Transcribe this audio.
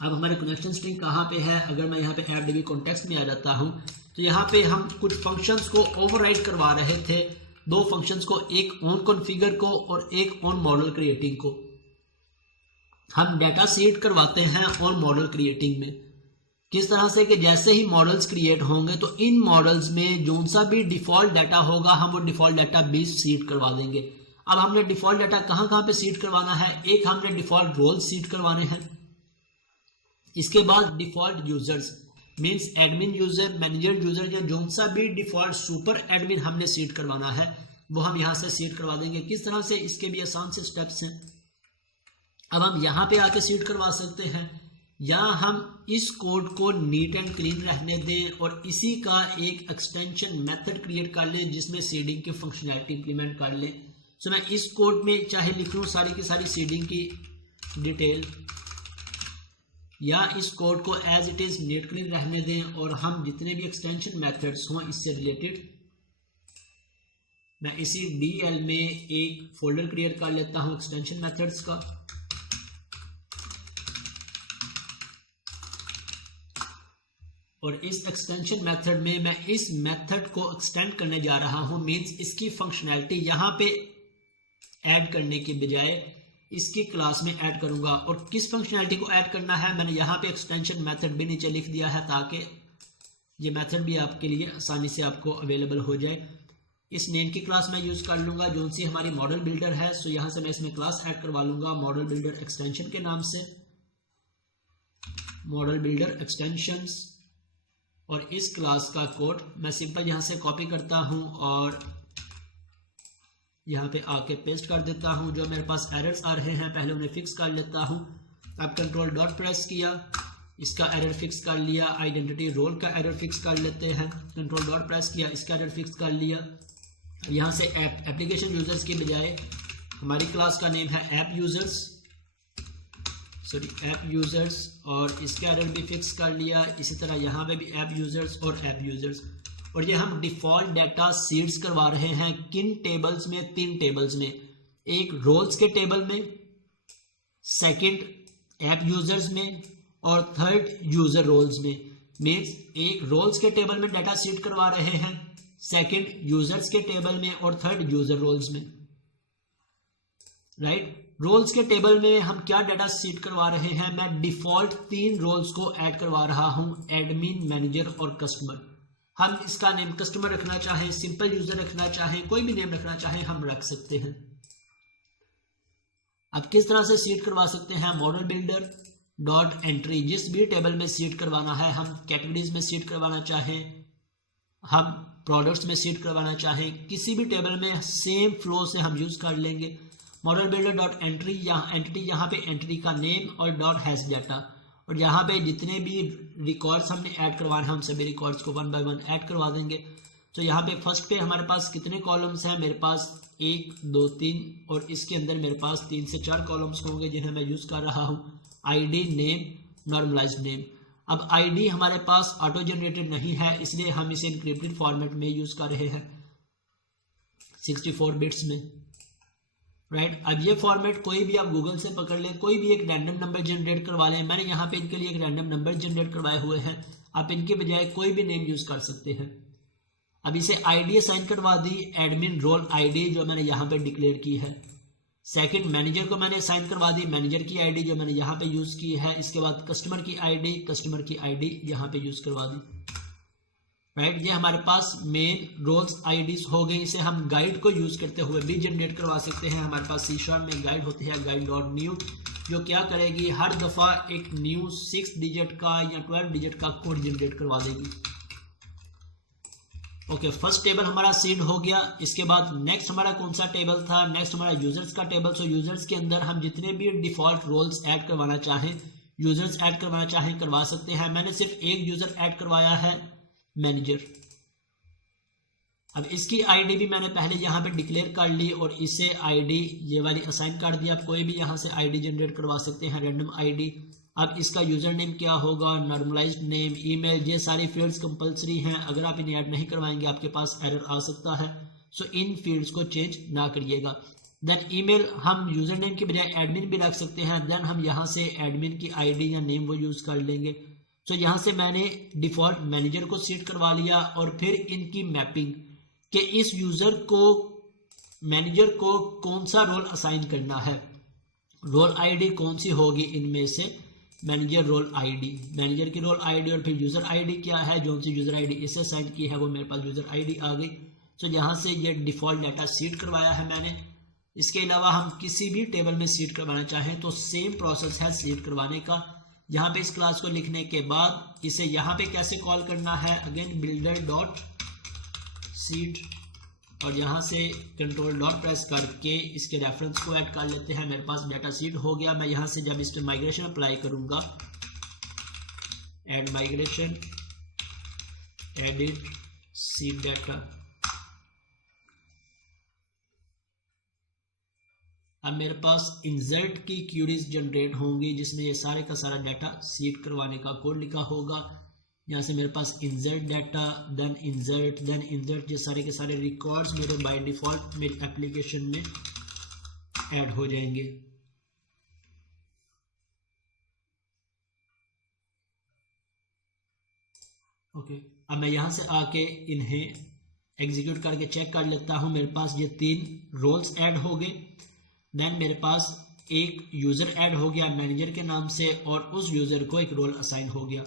अब हमारे connection string कहाँ पे है, अगर मैं यहाँ पे FDB कॉन्टेक्स्ट में आ जाता हूँ तो यहाँ पे हम कुछ फंक्शंस को ओवरराइड करवा रहे थे, दो फंक्शंस को, एक ऑन कॉन्फ़िगर को और एक ऑन मॉडल क्रिएटिंग को। हम डाटा सीड करवाते हैं ऑन मॉडल क्रिएटिंग में, किस तरह से कि जैसे ही मॉडल्स क्रिएट होंगे तो इन मॉडल्स में जो सा भी डिफ़ॉल्ट डाटा होगा हम वो डिफ़ॉल्ट डाटा भी सीड करवा देंगे। अब हमने डिफ़ॉल्ट डाटा कहाँ कहाँ पे सीड करवाना है, एक हमने डिफ़ॉल्ट रोल सीड करवाने हैं, इसके बाद default users means admin user, manager user या जो सा भी डिफ़ॉल्ट सुपर एडमिन हमने सीड करवाना है वो हम यहाँ से सीड करवा देंगे। किस तरह से, इसके भी आसान से स्टेप्स हैं। अब हम यहाँ पे आके सीड करवा सकते हैं या हम इस कोड को नीट एंड क्लीन रहने दें और इसी का एक एक्सटेंशन मेथड क्रिएट कर लें जिसमें सीडिंग की फंक्शनैलिटी इंप्लीमेंट कर लें। सो मैं इस कोड में चाहे लिख लूँ सारी की सारी सीडिंग की डिटेल, या इस कोड को as it is neat clean रहने दें और हम जितने भी एक्सटेंशन मेथड्स हों इससे रिलेटेड मैं इसी DL में एक फोल्डर क्रिएट कर लेता हूँ एक्सटेंशन मेथड्स का। और इस एक्सटेंशन मेथड में मैं इस मेथड को एक्सटेंड करने जा रहा हूँ, मीन्स इसकी फंक्शनैलिटी यहाँ पे ऐड करने के बजाय इसकी क्लास में ऐड करूँगा। और किस फंक्शनैलिटी को ऐड करना है मैंने यहाँ पे एक्सटेंशन मेथड भी नीचे लिख दिया है ताकि ये मेथड भी आपके लिए आसानी से आपको अवेलेबल हो जाए। इस नेम की क्लास मैं यूज़ कर लूँगा जो सी हमारी मॉडल बिल्डर है। सो यहाँ से मैं इसमें क्लास ऐड करवा लूँगा मॉडल बिल्डर एक्सटेंशन के नाम से, मॉडल बिल्डर एक्सटेंशंस। और इस क्लास का कोड मैं सिंपल यहाँ से कॉपी करता हूँ और यहाँ पे आके पेस्ट कर देता हूँ। जो मेरे पास एरर्स आ रहे हैं पहले उन्हें फिक्स कर लेता हूँ। अब कंट्रोल डॉट प्रेस किया, इसका एरर फिक्स कर लिया। आइडेंटिटी रोल का एरर फिक्स कर लेते हैं, कंट्रोल डॉट प्रेस किया, इसका एरर फिक्स कर लिया। यहाँ से एप्लीकेशन यूजर्स के बजाय हमारी क्लास का नेम है ऐप यूजर्स और इसका एरर भी फिक्स कर लिया। इसी तरह यहाँ पे भी ऐप यूजर्स और ऐप यूजर्स। और ये हम डिफ़ॉल्ट डाटा सीड्स करवा रहे हैं किन टेबल्स में, 3 टेबल्स में, एक रोल्स के टेबल में, सेकंड ऐप यूजर्स में और थर्ड यूजर रोल्स में। मीन्स एक रोल्स के टेबल में डाटा सीड करवा रहे हैं, सेकंड यूजर्स के टेबल में और थर्ड यूजर रोल्स में। राइट, रोल्स के टेबल में हम क्या डाटा सीड करवा रहे हैं, मैं डिफ़ॉल्ट 3 रोल्स को ऐड करवा रहा हूं, एडमिन, मैनेजर और कस्टमर। हम इसका नेम कस्टमर रखना चाहें, सिंपल यूजर रखना चाहें, कोई भी नेम रखना चाहें हम रख सकते हैं। अब किस तरह से सीड करवा सकते हैं, मॉडल बिल्डर डॉट एंट्री, जिस भी टेबल में सीड करवाना है, हम कैटेगरीज में सीड करवाना चाहें, हम प्रोडक्ट्स में सीड करवाना चाहें, किसी भी टेबल में सेम फ्लो से हम यूज़ कर लेंगे। मॉडल बिल्डर डॉट एंट्री, यहाँ एंटिटी, यहाँ पे एंटिटी का नेम और डॉट हैश डाटा। और यहाँ पे जितने भी रिकॉर्ड्स हमने ऐड करवाने हैं हम सभी रिकॉर्ड्स को 1 बाय 1 ऐड करवा देंगे। तो यहाँ पे फर्स्ट पे हमारे पास कितने कॉलम्स हैं, मेरे पास 1 2 3 और इसके अंदर मेरे पास 3 से 4 कॉलम्स होंगे जिन्हें मैं यूज़ कर रहा हूँ। ID, name, normalized name. अब आईडी हमारे पास ऑटो जनरेटेड नहीं है इसलिए हम इसे इनक्रिप्टेड फॉर्मेट में यूज़ कर रहे हैं 64 बिट्स में। राइट, अब ये फॉर्मेट कोई भी आप गूगल से पकड़ लें, कोई भी एक रैंडम नंबर जनरेट करवा लें। मैंने यहाँ पे इनके लिए एक रैंडम नंबर जनरेट करवाए हुए हैं, आप इनके बजाय कोई भी नेम यूज़ कर सकते हैं। अब इसे आईडी असाइन करवा दी, एडमिन रोल आईडी जो मैंने यहाँ पे डिक्लेयर की है। सेकंड, मैनेजर को मैंने असाइन करवा दी, मैनेजर की आईडी जो मैंने यहाँ पे यूज़ की है। इसके बाद कस्टमर की आईडी यहाँ पे यूज़ करवा दी। राइट, ये हमारे पास मेन रोल्स आईडीज हो गई। इसे हम गाइड को यूज़ करते हुए भी जनरेट करवा सकते हैं। हमारे पास C# में गाइड होती है, गाइड डॉट न्यू, जो क्या करेगी, हर दफ़ा एक न्यू 6 डिजिट का या 12 डिजिट का कोड जनरेट करवा देगी। ओके, फर्स्ट टेबल हमारा सीड हो गया। इसके बाद नेक्स्ट हमारा कौन सा टेबल था, नेक्स्ट हमारा यूजर्स का टेबल। सो यूजर्स के अंदर हम जितने भी डिफ़ॉल्ट रोल्स ऐड करवाना चाहें, यूजर्स ऐड करवाना चाहें, करवा सकते हैं। मैंने सिर्फ एक यूज़र ऐड करवाया है, मैनेजर। अब इसकी आईडी भी मैंने पहले यहाँ पे डिक्लेयर कर ली और इसे आईडी ये वाली असाइन कर दिया। आप कोई भी यहाँ से आईडी जनरेट करवा सकते हैं, रैंडम आईडी। अब इसका यूज़र नेम क्या होगा, नॉर्मलाइज्ड नेम, ईमेल, ये सारी फील्ड्स कंपलसरी हैं। अगर आप इन्हें ऐड नहीं करवाएंगे आपके पास एरर आ सकता है। सो इन फील्ड्स को चेंज ना करिएगा। देन ईमेल हम यूजर नेम के बजाय एडमिन भी रख सकते हैं। देन हम यहाँ से एडमिन की आईडी या नेम वो यूज कर लेंगे। तो यहाँ से मैंने डिफॉल्ट मैनेजर को सेट करवा लिया और फिर इनकी मैपिंग कि इस यूजर को मैनेजर को कौन सा रोल असाइन करना है, रोल आईडी कौन सी होगी इनमें से, मैनेजर रोल आईडी, मैनेजर की रोल आईडी और फिर यूजर आईडी क्या है, जो सी यूजर आईडी इसे असाइन की है वो मेरे पास यूजर आईडी आ गई। तो यहाँ से ये डिफॉल्ट डाटा सीट करवाया है मैंने। इसके अलावा हम किसी भी टेबल में सीट करवाना चाहें तो सेम प्रोसेस है सीट करवाने का। यहाँ पे इस क्लास को लिखने के बाद इसे यहाँ पे कैसे कॉल करना है, अगेन बिल्डर डॉट सीट और यहाँ से कंट्रोल डॉट प्रेस करके इसके रेफरेंस को ऐड कर लेते हैं। मेरे पास डाटा सीट हो गया। मैं यहाँ से जब इस पर माइग्रेशन अप्लाई करूँगा, add migration, edit seat data, अब मेरे पास इंसर्ट की क्यूरीज जनरेट होंगी जिसमें ये सारे का सारा डाटा सीट करवाने का कोड लिखा होगा। यहाँ से मेरे पास इंसर्ट डाटा, देन इंसर्ट, ये सारे के सारे रिकॉर्ड्स मेरे बाय डिफ़ॉल्ट मेरी एप्लीकेशन में ऐड हो जाएंगे। ओके, अब मैं यहाँ से आके इन्हें एग्जीक्यूट करके चेक कर लेता हूँ। मेरे पास ये 3 रोल्स ऐड हो गए। देन मेरे पास एक यूज़र ऐड हो गया मैनेजर के नाम से और उस यूज़र को एक रोल असाइन हो गया।